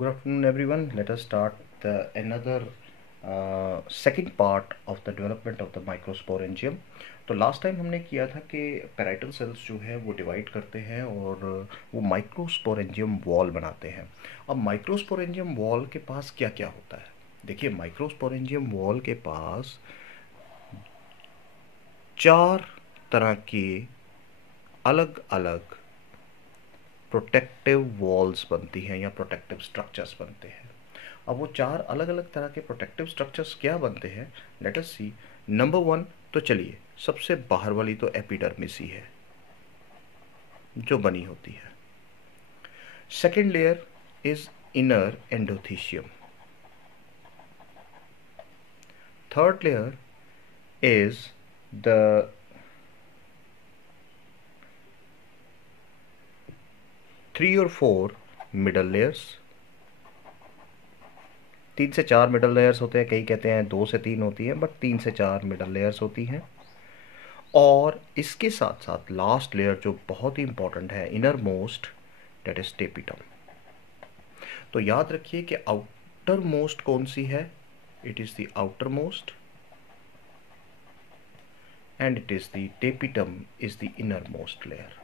Good afternoon, everyone. Let us start another second part of the development of the microsporangium. तो last time हमने किया था कि parietal cells जो है वो डिवाइड करते हैं और वो माइक्रोस्पोरेंजियम वॉल बनाते हैं। अब माइक्रोस्पोरेंजियम वॉल के पास क्या क्या होता है? देखिए, माइक्रोस्पोरेंजियम वॉल के पास 4 तरह के अलग अलग प्रोटेक्टिव वॉल्स बनती हैं या प्रोटेक्टिव स्ट्रक्चर्स बनते हैं। अब वो 4 अलग अलग तरह के प्रोटेक्टिव स्ट्रक्चर्स क्या बनते हैं, लेट अस सी। नंबर 1, तो चलिए सबसे बाहर वाली तो एपिडर्मिस ही है जो बनी होती है। Second layer is inner endothecium. Third layer is the three और फोर मिडल लेयर्स। 3 से 4 मिडल लेयर्स होते हैं, कई कहते हैं 2 से 3 होती हैं, बट 3 से 4 मिडल लेयर्स होती हैं। और इसके साथ साथ लास्ट लेयर जो बहुत ही इंपॉर्टेंट है, innermost, that is tapetum. तो याद रखिए कि आउटर मोस्ट कौन सी है? It is the outermost and it is the tapetum is the innermost layer.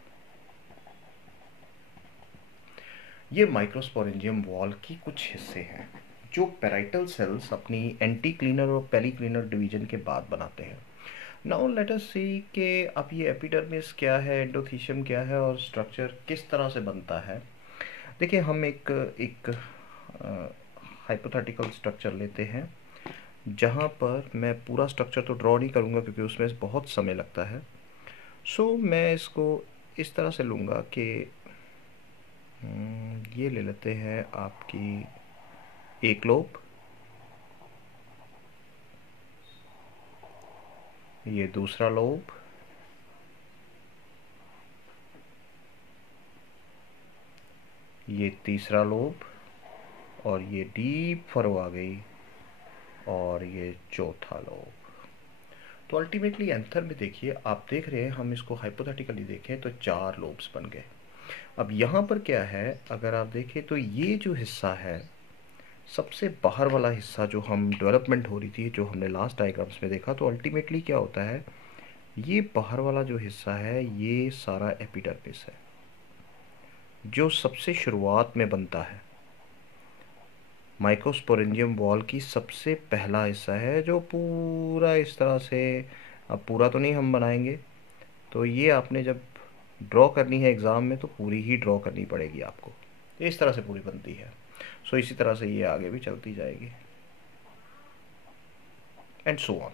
ये माइक्रोस्पोरेंजियम वॉल की कुछ हिस्से हैं जो पेराइटल सेल्स अपनी एंटी क्लीनर और पेली क्लीनर डिवीजन के बाद बनाते हैं। नाउ लेट अस सी कि अब ये एपिडर्मिस क्या है, एंडोथीशियम क्या है और स्ट्रक्चर किस तरह से बनता है। देखिए, हम एक एक हाइपोथेटिकल स्ट्रक्चर लेते हैं जहाँ पर मैं पूरा स्ट्रक्चर तो ड्रॉ नहीं करूँगा क्योंकि उसमें बहुत समय लगता है। सो मैं इसको इस तरह से लूँगा कि ये ले लेते हैं आपकी एक लोब, ये दूसरा लोब, ये तीसरा लोब, और ये डीप फरो आ गई, और ये चौथा लोब। तो अल्टीमेटली एंथर में देखिए, आप देख रहे हैं, हम इसको हाइपोथेटिकली देखें तो 4 लोब्स बन गए। अब यहाँ पर क्या है, अगर आप देखें तो ये जो हिस्सा है, सबसे बाहर वाला हिस्सा जो हम डेवलपमेंट हो रही थी, जो हमने लास्ट डायग्राम्स में देखा, तो अल्टीमेटली क्या होता है, ये बाहर वाला जो हिस्सा है ये सारा एपिडर्मिस है जो सबसे शुरुआत में बनता है। माइक्रोस्पोरेंजियम वॉल की सबसे पहला हिस्सा है जो पूरा इस तरह से, अब पूरा तो नहीं हम बनाएंगे, तो ये आपने जब ड्रॉ करनी है एग्ज़ाम में तो पूरी ही ड्रॉ करनी पड़ेगी आपको। इस तरह से पूरी बनती है। सो इसी तरह से ये आगे भी चलती जाएगी एंड सो ऑन।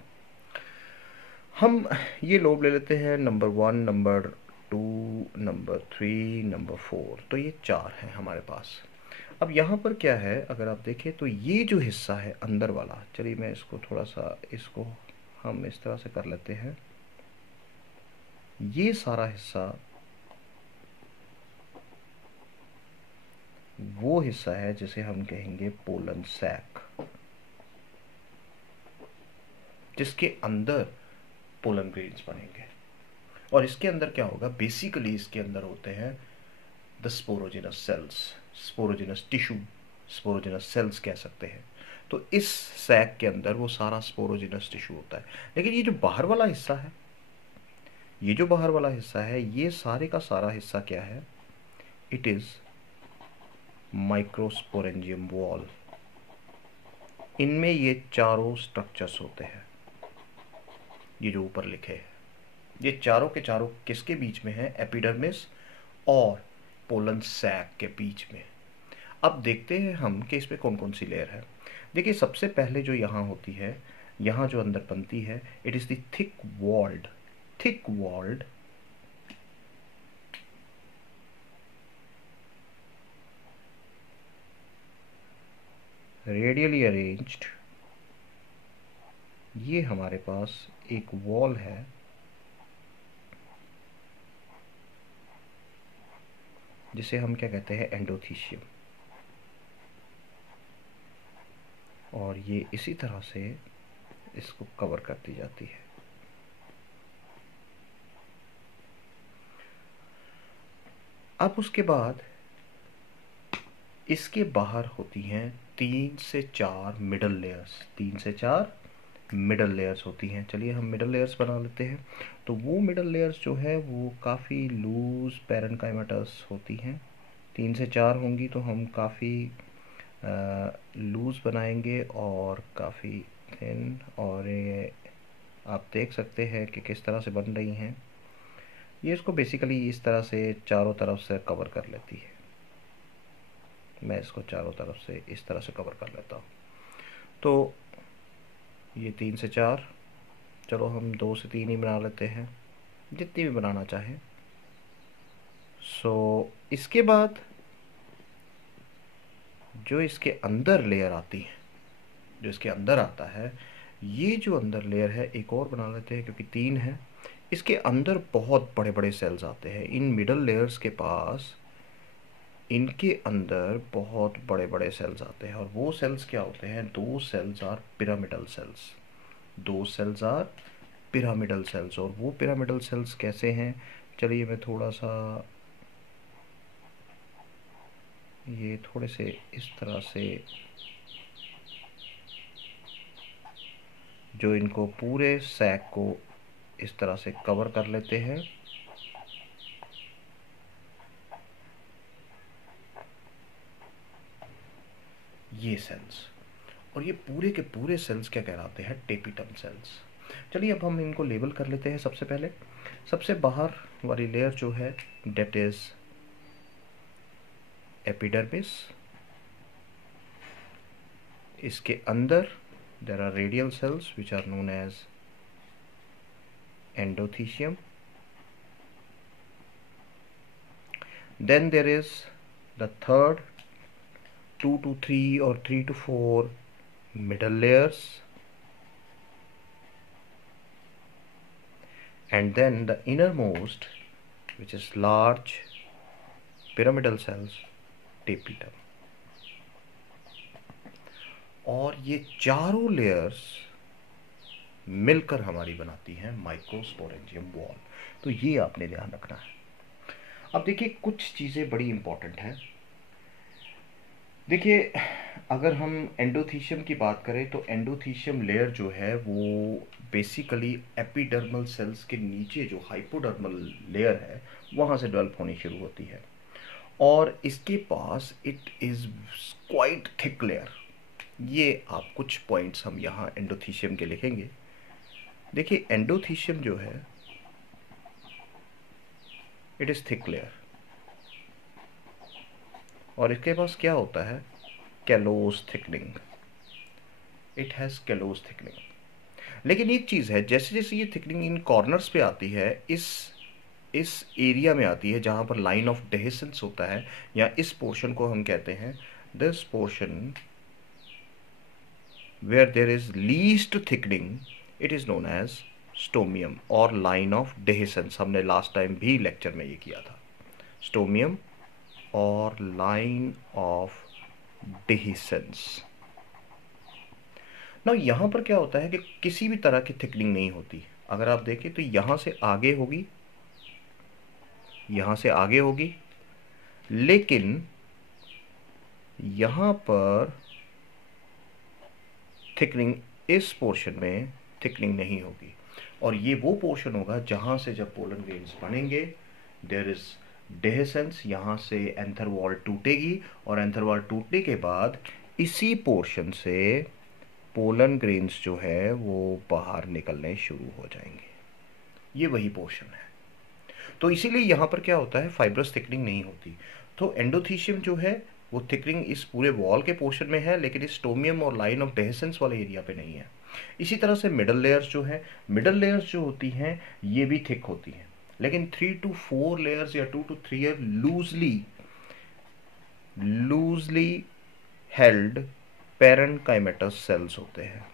हम ये लोब ले लेते हैं, नंबर 1, नंबर 2, नंबर 3, नंबर 4, तो ये 4 हैं हमारे पास। अब यहाँ पर क्या है, अगर आप देखें तो ये जो हिस्सा है अंदर वाला, चलिए मैं इसको थोड़ा सा, इसको हम इस तरह से कर लेते हैं। ये सारा हिस्सा वो हिस्सा है जिसे हम कहेंगे पोलन सैक, जिसके अंदर पोलन ग्रेन्स बनेंगे। और इसके अंदर क्या होगा, बेसिकली इसके अंदर होते हैं the sporogenous sales, sporogenous tissue, sporogenous sales कह सकते हैं। तो इस सैक के अंदर वो सारा स्पोरोजिनस टिश्यू होता है। लेकिन ये जो बाहर वाला हिस्सा है, ये जो बाहर वाला हिस्सा है, ये सारे का सारा हिस्सा क्या है, इट इज माइक्रोस्पोरेंजियम वॉल। इनमें ये चारों स्ट्रक्चर्स होते हैं, ये जो ऊपर लिखे हैं, ये चारों के चारों किसके बीच में है, एपिडर्मिस और पोलन सैक के बीच में। अब देखते हैं हम कि इसमें कौन कौन सी लेयर है। देखिए, सबसे पहले जो यहाँ होती है, यहाँ जो अंदर बनती है, it is the thick walled radially arranged, ये हमारे पास एक वॉल है जिसे हम क्या कहते हैं, एंडोथीशियम। और ये इसी तरह से इसको कवर करती जाती है। अब उसके बाद इसके बाहर होती हैं 3 से 4 मिडल लेयर्स, 3 से 4 मिडल लेयर्स होती हैं। चलिए हम मिडल लेयर्स बना लेते हैं। तो वो मिडल लेयर्स जो है वो काफ़ी लूज पैरेन्काइमाटस होती हैं। 3 से 4 होंगी तो हम काफ़ी लूज बनाएंगे और काफ़ी थिन, और ये आप देख सकते हैं कि किस तरह से बन रही हैं। ये इसको बेसिकली इस तरह से चारों तरफ से कवर कर लेती है। मैं इसको चारों तरफ से इस तरह से कवर कर लेता हूँ। तो ये 3 से 4, चलो हम 2 से 3 ही बना लेते हैं, जितनी भी बनाना चाहें। इसके बाद जो इसके अंदर लेयर आती है, जो इसके अंदर आता है, ये जो अंदर लेयर है एक और बना लेते हैं क्योंकि 3 है। इसके अंदर बहुत बड़े बड़े सेल्स आते हैं। इन मिडल लेयर्स के पास इनके अंदर बहुत बड़े बड़े सेल्स आते हैं, और वो सेल्स क्या होते हैं? 2 cells are pyramidal cells. 2 cells are pyramidal cells. और वो पिरामिडल सेल्स कैसे हैं? चलिए मैं थोड़ा सा ये थोड़े से इस तरह से जो इनको पूरे सैक को इस तरह से कवर कर लेते हैं। ये सेल्स, और ये पूरे के पूरे सेल्स क्या कहलाते हैं? Tapetum cells. चलिए अब हम इनको लेबल कर लेते हैं। सबसे पहले सबसे बाहर वाली लेयर जो है डेट इज एपिडर्मिस। इसके अंदर there are radial cells which are known as endothecium. Then there is the third 2 to 3 or 3 to 4 middle layers, and then the innermost, which is large pyramidal cells, tapetum. और ये चारों layers मिलकर हमारी बनाती हैं microsporangium wall. तो ये आपने ध्यान रखना है। अब देखिए कुछ चीज़ें बड़ी इंपॉर्टेंट हैं। देखिए अगर हम एंडोथीशियम की बात करें तो एंडोथीशियम लेयर जो है वो बेसिकली एपिडर्मल सेल्स के नीचे जो हाइपोडर्मल लेयर है वहाँ से डेवलप होनी शुरू होती है, और इसके पास it is quite thick layer. ये आप कुछ पॉइंट्स हम यहाँ एंडोथीशियम के लिखेंगे। देखिए एंडोथीशियम जो है इट इज़ थिक लेयर, और इसके पास क्या होता है? Callus thickening. It has callus thickening. लेकिन एक चीज़ है, जैसे जैसे ये थिकनिंग इन कॉर्नर्स पे आती है, इस एरिया में आती है जहाँ पर लाइन ऑफ डेहिसेंस होता है, या इस पोर्शन को हम कहते हैं, this portion where there is least thickening, it is known as stomium और लाइन ऑफ डेहिसेंस। हमने लास्ट टाइम भी लेक्चर में ये किया था, स्टोमियम और लाइन ऑफ डेहिसेंस। ना यहाँ पर क्या होता है कि किसी भी तरह की थिकनिंग नहीं होती। अगर आप देखें तो यहाँ से आगे होगी, यहाँ से आगे होगी, लेकिन यहाँ पर थिकनिंग, इस पोर्शन में थिकनिंग नहीं होगी। और ये वो पोर्शन होगा जहाँ से जब पोलन ग्रेन्स बनेंगे देयर इज डेहिसेंस, यहाँ से एंथर वॉल टूटेगी, और एंथर वॉल टूटने के बाद इसी पोर्शन से पोलन ग्रेन्स जो है वो बाहर निकलने शुरू हो जाएंगे। ये वही पोर्शन है। तो इसीलिए यहाँ पर क्या होता है? फाइब्रस थिकनिंग नहीं होती। तो एंडोथीशियम जो है वो थिकनिंग इस पूरे वॉल के पोर्शन में है, लेकिन इस स्टोमियम और लाइन ऑफ डेहिसेंस वाले एरिया पे नहीं है। इसी तरह से मिडल लेयर्स जो है, मिडल लेयर्स जो होती हैं ये भी थिक होती हैं, लेकिन 3 to 4 लेयर्स या 2 to 3 layer loosely held parenchymatous cells होते हैं।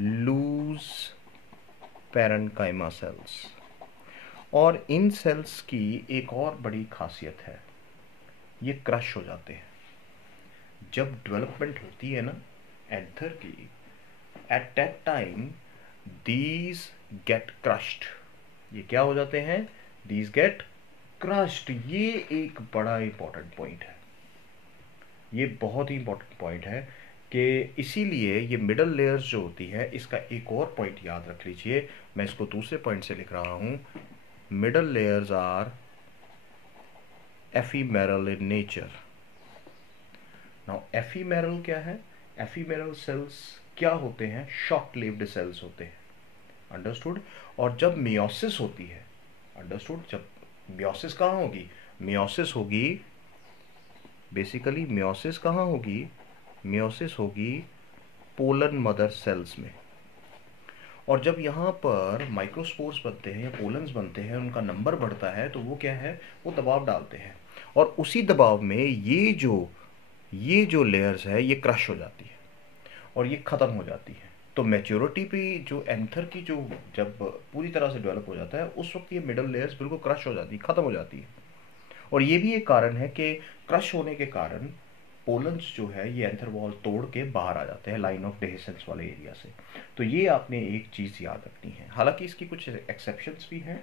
Loose parenchyma cells. और इन सेल्स की एक और बड़ी खासियत है, ये क्रश हो जाते हैं। जब डेवलपमेंट होती है ना एंथर की, at that time these get crushed. ये क्या हो जाते हैं? दीज गेट क्रस्ट, ये एक बड़ा इंपॉर्टेंट पॉइंट है, ये बहुत ही इंपॉर्टेंट पॉइंट है कि इसीलिए ये मिडल लेयर्स जो होती है, इसका एक और पॉइंट याद रख लीजिए, मैं इसको दूसरे पॉइंट से लिख रहा हूं, middle layers are ephemeral in nature. Now ephemeral क्या है? एफीमेरल सेल्स क्या होते हैं? शॉर्ट लिव्ड सेल्स होते हैं, अंडरस्टूड। और जब मियोसिस होती है, अंडरस्टूड, जब मियोसिस कहाँ होगी? मियोसिस होगी बेसिकली, मियोसिस कहाँ होगी? मियोसिस होगी पोलन मदर सेल्स में। और जब यहाँ पर माइक्रोस्पोर्स बनते हैं या पोलन्स बनते हैं, उनका नंबर बढ़ता है, तो वो क्या है? वो दबाव डालते हैं, और उसी दबाव में ये जो लेयर्स है ये क्रश हो जाती है और ये ख़त्म हो जाती है। तो मैच्योरिटी पे जो एंथर की जो जब पूरी तरह से डेवलप हो जाता है, उस वक्त ये मिडल लेयर्स बिल्कुल क्रश हो जाती है, ख़त्म हो जाती है। और ये भी एक कारण है कि क्रश होने के कारण पोलन्स जो है ये एंथर वॉल तोड़ के बाहर आ जाते हैं लाइन ऑफ डेहिसेंस वाले एरिया से। तो ये आपने एक चीज़ याद रखनी है। हालांकि इसकी कुछ एक्सेप्शंस भी हैं,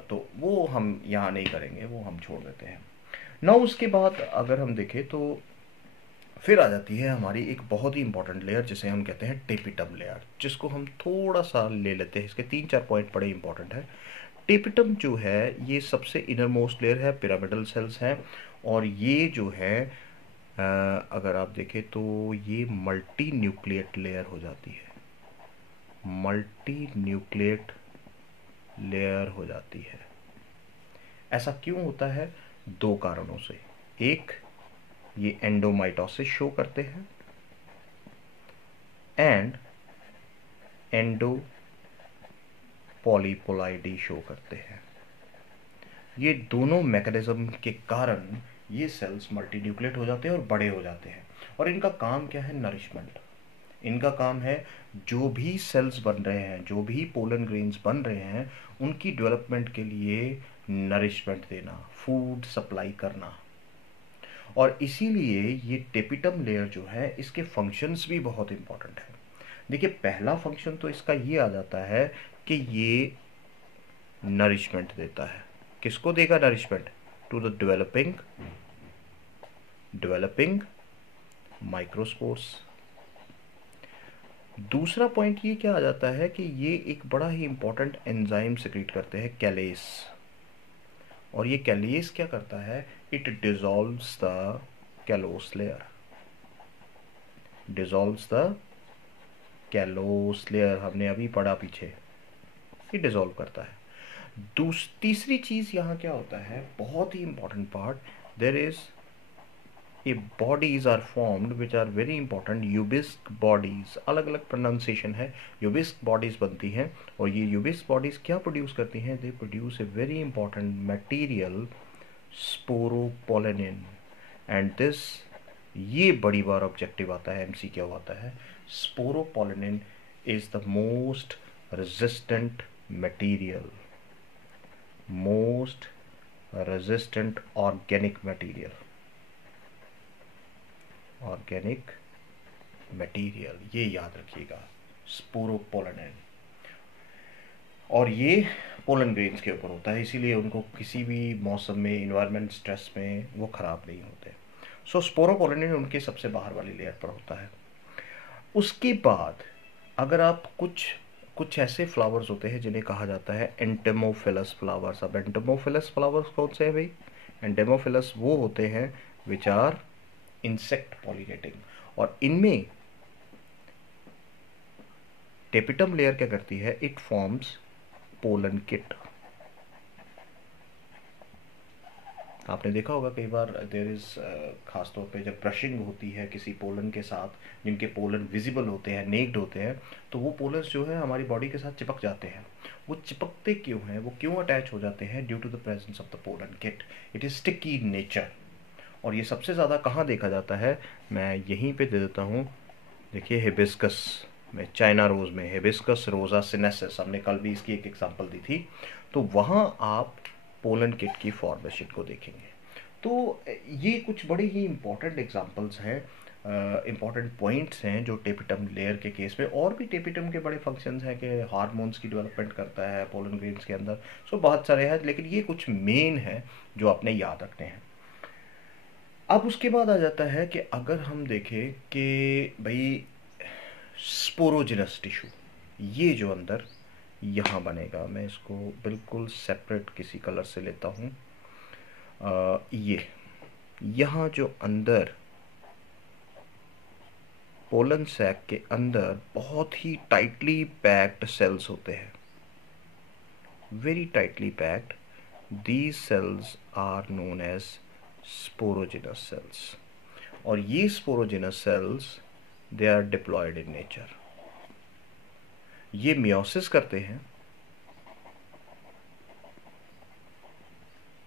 तो वो हम यहाँ नहीं करेंगे, वो हम छोड़ देते हैं ना। उसके बाद अगर हम देखें तो फिर आ जाती है हमारी एक बहुत ही इंपॉर्टेंट लेयर, जिसे हम कहते हैं टेपिटम लेयर, जिसको हम थोड़ा सा ले लेते हैं। इसके 3-4 पॉइंट बड़े इंपॉर्टेंट है। टेपिटम जो है ये सबसे इनर मोस्ट लेयर है, पिरामिडल सेल्स हैं, और ये जो है अगर आप देखें तो ये मल्टी न्यूक्लिएट लेयर हो जाती है, मल्टी न्यूक्लिएट लेयर हो जाती है। ऐसा क्यों होता है? 2 कारणों से। एक, ये एंडोमाइटोसिस शो करते हैं, एंड एंडो पॉलीपोलाइडी शो करते हैं। ये दोनों मैकेनिज्म के कारण ये सेल्स मल्टीन्यूक्लिएट हो जाते हैं और बड़े हो जाते हैं। और इनका काम क्या है? नरिशमेंट। इनका काम है जो भी सेल्स बन रहे हैं, जो भी पोलन ग्रेन्स बन रहे हैं, उनकी डेवलपमेंट के लिए नरिशमेंट देना, फूड सप्लाई करना। और इसीलिए ये टेपिटम लेयर जो है, इसके फंक्शंस भी बहुत इंपॉर्टेंट है। देखिए, पहला फंक्शन तो इसका ये आ जाता है कि ये नरिशमेंट देता है। किसको देगा nourishment? To the developing microspores. दूसरा पॉइंट ये क्या आ जाता है कि ये एक बड़ा ही इंपॉर्टेंट एंजाइम सिक्रीट करते हैं, कैलेस। और ये कैलेस क्या करता है? It dissolves the callus layer, dissolves the callus layer. हमने अभी पढ़ा पीछे, ये डिसॉल्व करता है। तीसरी चीज यहाँ क्या होता है? बहुत ही important part, there is a bodies are formed which are very important, Ubisch bodies. अलग अलग प्रोनाउंसिएशन है, यूबिस्क बॉडीज बनती हैं। और ये यूबिस्क बॉडीज क्या प्रोड्यूस करती हैं? They produce a very important material, sporopollenin. And this, ये बड़ी बार ऑब्जेक्टिव आता है, एमसीक्यू आता है। Sporopollenin is the most resistant material, most resistant organic material, organic material, ये याद रखिएगा, स्पोरोपोलेनिन। और ये पोलन ग्रेन्स के ऊपर होता है, इसीलिए उनको किसी भी मौसम में, इन्वायरमेंट स्ट्रेस में वो खराब नहीं होते। सो स्पोरोपोलेनिन उनके सबसे बाहर वाली लेयर पर होता है। उसके बाद अगर आप कुछ ऐसे फ्लावर्स होते हैं जिन्हें कहा जाता है एंटेमोफिलस फ्लावर्स। अब एंटेमोफिलस फ्लावर्स कौन से हैं भाई? एंटेमोफिलस वो होते हैं विच आर इंसेक्ट पॉलिनेटिंग। और इनमें टेपिटम लेयर क्या करती है? It forms pollen kit. आपने देखा होगा कई बार, देयर इज खास तौर पे जब ब्रशिंग होती है किसी पोलन के साथ, जिनके पोलन विजिबल होते हैं, नेक्ड होते हैं, तो वो पोलन्स जो है हमारी बॉडी के साथ चिपक जाते हैं। वो चिपकते क्यों हैं? वो क्यों अटैच हो जाते हैं? Due to the presence of the pollen kit. It is sticky in nature. और ये सबसे ज़्यादा कहाँ देखा जाता है? मैं यहीं पे दे देता हूँ, देखिए हिबिस्कस में, चाइना रोज़ में, हिबिस्कस रोजा सिनेसिस, हमने कल भी इसकी एक एग्जांपल दी थी। तो वहाँ आप पोलन किट की फॉर्मेशन को देखेंगे। तो ये कुछ बड़े ही इंपॉर्टेंट एग्जांपल्स हैं इम्पॉर्टेंट पॉइंट्स हैं जो टेपिटम लेयर के केस में। और भी टेपिटम के बड़े फंक्शंस हैं कि हार्मोन्स की डेवलपमेंट करता है पोलन ग्रेन्स के अंदर। सो बहुत सारे हैं, लेकिन ये कुछ मेन है जो आपने याद रखने हैं। अब उसके बाद आ जाता है कि अगर हम देखें कि भाई स्पोरोजिनस टिश्यू, ये जो अंदर यहाँ बनेगा, मैं इसको बिल्कुल सेपरेट किसी कलर से लेता हूँ। ये यहाँ जो अंदर पोलन सैक के अंदर बहुत ही टाइटली पैक्ड सेल्स होते हैं, very tightly packed. These cells are known as sporogenous cells. और ये sporogenous cells they are diploid in nature. ये मियोसिस करते हैं,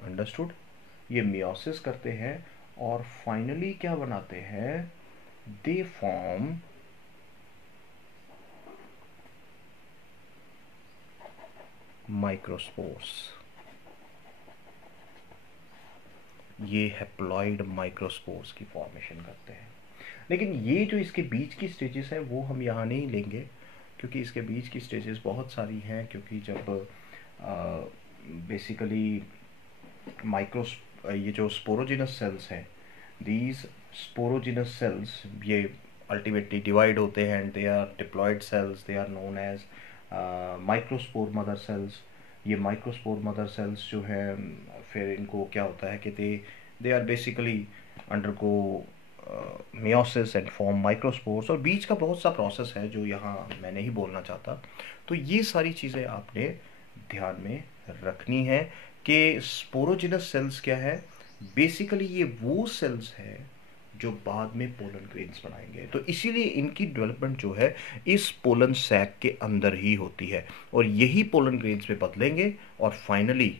अंडरस्टूड? ये मियोसिस करते हैं और फाइनली क्या बनाते हैं, दे फॉर्म माइक्रोस्पोर्स। ये हैप्लॉइड माइक्रोस्पोर्स की फॉर्मेशन करते हैं। लेकिन ये जो इसके बीच की स्टेजेस है वो हम यहाँ नहीं लेंगे, क्योंकि इसके बीच की स्टेजेस बहुत सारी हैं। क्योंकि जब बेसिकली ये जो स्पोरोजिनस सेल्स हैं, दीज स्पोरोजिनस सेल्स ये अल्टीमेटली डिवाइड होते हैं and they are diploid cells, they are known as microspore mother cells. ये माइक्रोस्पोर मदर सेल्स जो है फिर इनको क्या होता है कि they are basically undergo meiosis and form microspores. और बीच का बहुत सा प्रोसेस है जो यहाँ मैं नहीं बोलना चाहता। तो ये सारी चीज़ें आपने ध्यान में रखनी है कि स्पोरोजिनस सेल्स क्या है। बेसिकली ये वो सेल्स है जो बाद में पोलन ग्रेन्स बनाएंगे। तो इसीलिए इनकी डेवलपमेंट जो है इस पोलन सैक के अंदर ही होती है, और यही पोलन ग्रेन्स में बदलेंगे और फाइनली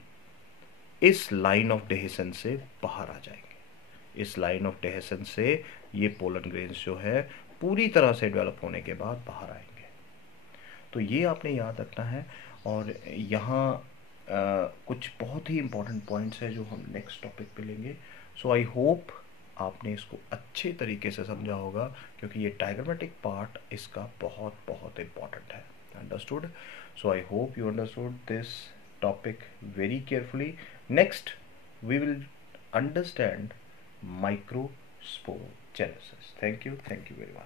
इस लाइन ऑफ डेहेसन से बाहर आ जाएंगे। इस लाइन ऑफ डेहेसन से ये पोलन ग्रेन्स जो है पूरी तरह से डेवलप होने के बाद बाहर आएंगे। तो ये आपने याद रखना है। और यहाँ कुछ बहुत ही इंपॉर्टेंट पॉइंट्स है जो हम नेक्स्ट टॉपिक पे लेंगे। सो आई होप आपने इसको अच्छे तरीके से समझा होगा, क्योंकि ये डायग्रामेटिक पार्ट इसका बहुत बहुत इम्पॉर्टेंट है। Understood? So I hope you understood this topic very carefully. Next, we will understand microsporogenesis. Thank you very much.